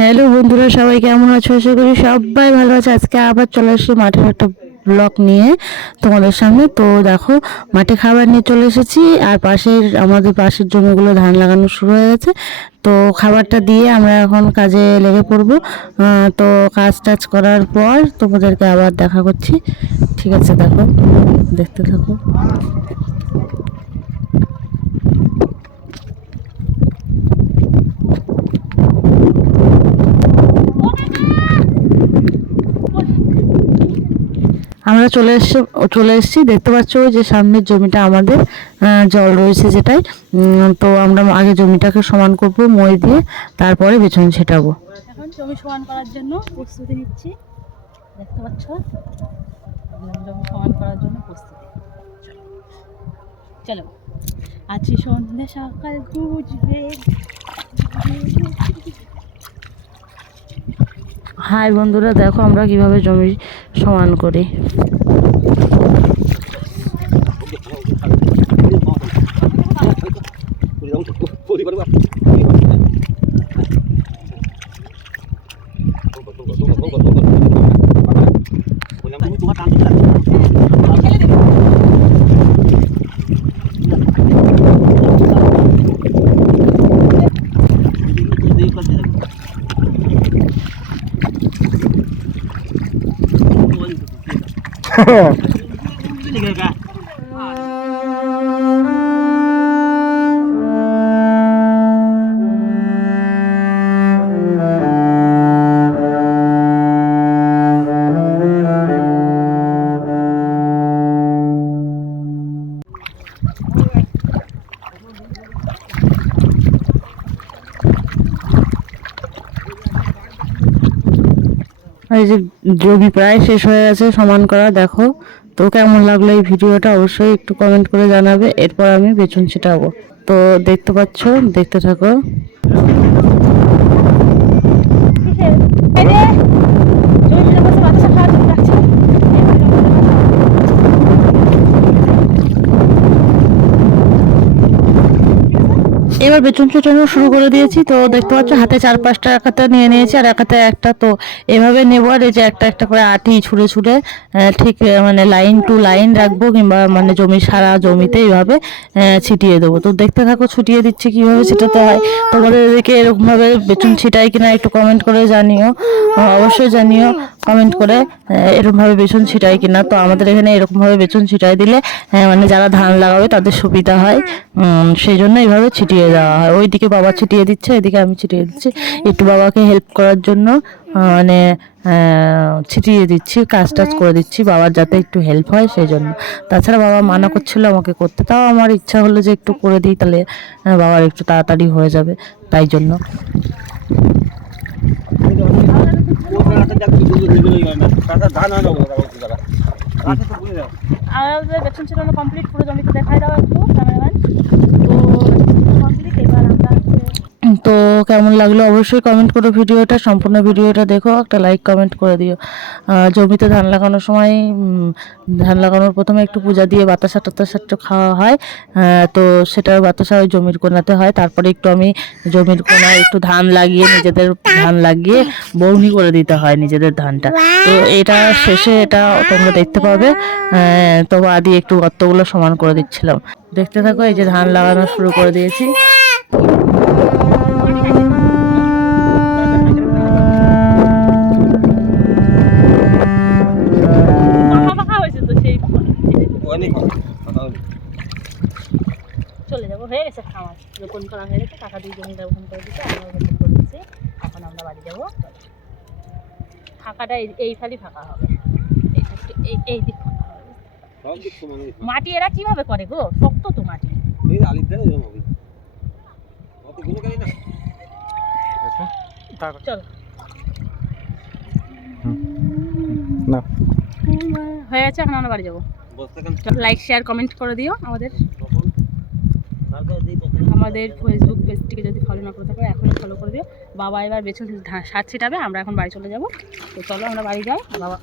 Hello বন্ধুরা, সবাই কেমন আছো? আশা করি সবাই ভালো আছে। আজকে আবার চলে এসেছি মাঠের একটা ব্লগ নিয়ে তোমাদের সামনে। তো দেখো, মাঠে খাবার নিয়ে চলে এসেছি, আর আমাদের পাশের জমিগুলো ধান লাগানো শুরু হয়ে গেছে। তো খাবারটা দিয়ে আমরা এখন কাজে লেগে পড়বো। তো কাজ টাজ করার পর তোমাদেরকে আবার দেখা করছি। ঠিক আছে, দেখো, দেখতে থাকো। আমরা চলে এসেছি, দেখতে পাচ্ছ ওই যে সামনের জমিটা আমাদের, জল রয়েছে যেটাই। তো আমরা আগে জমিটাকে সমান করব মই দিয়ে, তারপরে বিছন ছেটাবো। এখন জমি সমান করার জন্য প্রস্তুতি নিচ্ছি, দেখতে পাচ্ছ। জমি সমান করার জন্য প্রস্তুতি। চলো, আছি সন্ধ্যে সকাল বুঝবে। হাই বন্ধুরা, দেখো আমরা কিভাবে জমি সমান করি। এই যে জমি প্রায় শেষ হয়ে গেছে সমান করা, দেখো। তো কেমন লাগলো এই ভিডিওটা অবশ্যই একটু কমেন্ট করে জানাবে। এরপর আমি বেচন ছিটাবো। তো দেখতে পাচ্ছ, দেখতে থাকো। এবার বেচন ছোটানো শুরু করে দিয়েছি। তো দেখতে পাচ্ছ হাতে 4-5টা একাতে নিয়ে নিয়েছি, আর একাতে একটা। তো এভাবে নেবো, আর এই যে একটা একটা করে আটি ছুঁড়ে ছুঁড়ে ঠিক মানে লাইন টু লাইন রাখবো, কিংবা মানে সারা জমিতে এইভাবে ছিটিয়ে দেবো। তো দেখতে থাকো ছুটিয়ে দিচ্ছি কীভাবে ছিটাতে হয়। তোমাদের এদিকে এরকমভাবে বেচন ছিটাই কিনা একটু কমেন্ট করে জানিও, অবশ্যই জানিও কমেন্ট করে এরকমভাবে বেচন ছিটাই কিনা। তো আমাদের এখানে এরকমভাবে বেচন ছিটাই দিলে মানে যারা ধান লাগাবে তাদের সুবিধা হয়, সেই জন্য এইভাবে ছিটিয়ে দেওয়া হয়। ওইদিকে বাবা ছিটিয়ে দিচ্ছে, এদিকে আমি ছিটিয়ে দিচ্ছি, একটু বাবাকে হেল্প করার জন্য মানে ছিটিয়ে দিচ্ছি, কাজ টাজ করে দিচ্ছি বাবার, যাতে একটু হেল্প হয় সেই জন্য। তাছাড়া বাবা মানা করছিল আমাকে করতে, তাও আমার ইচ্ছা হলো যে একটু করে দিই, তাহলে বাবার একটু তাড়াতাড়ি হয়ে যাবে, তাই জন্য। আমাদের বেতন ছিটানো কমপ্লিট, পুরো জমিতে দেখাই দাও একটু ক্যামেরাম্যান। তো কমপ্লিট, এবার আমরা তো কেমন লাগলো অবশ্যই কমেন্ট করো। ভিডিওটা সম্পূর্ণ ভিডিওটা দেখো, একটা লাইক কমেন্ট করে দিও। জমিতে ধান লাগানোর সময় ধান লাগানোর প্রথমে একটু পূজা দিয়ে বাতাসা টাতাসা খাওয়া হয়। তো সেটার বাতাসা ওই জমির কোনাতে হয়। তারপরে একটু আমি জমির কোনায় একটু ধান লাগিয়ে, নিজেদের ধান লাগিয়ে বৌনি করে দিতে হয় নিজেদের ধানটা। তো এটা শেষে এটা তোমরা দেখতে পাবে। তো দিয়ে একটু গর্তগুলো সমান করে দিচ্ছিলাম, দেখতে থাকো। এই যে ধান লাগানো শুরু করে দিয়েছি। চলে যাবো, হয়ে গেছে খাওয়া, রোপণ করা হয়ে গেছে, টাকা দিয়ে জমি রোপণ করে দিচ্ছে, আমরা রোপণ করে দিচ্ছি। এখন আমরা বাড়ি যাবো। ফাঁকাটা এই ফালি ফাঁকা হবে, এই দিক ফাঁকা হবে। মাটি এরা কিভাবে করে গো, শক্ত তো মাটি। চলো না হয়ে গেছে, এখন আমরা বাড়ি যাবো। লাইক শেয়ার কমেন্ট করে দিও আমাদের ফেসবুক পেজটিকে যদি ফলো না করে থাকো এখনই ফলো করে দিও। বাবা এবার বেছে সার ছিটাবে, আমরা এখন বাড়ি চলে যাবো। তো চলো আমরা বাড়ি যাই। বাবা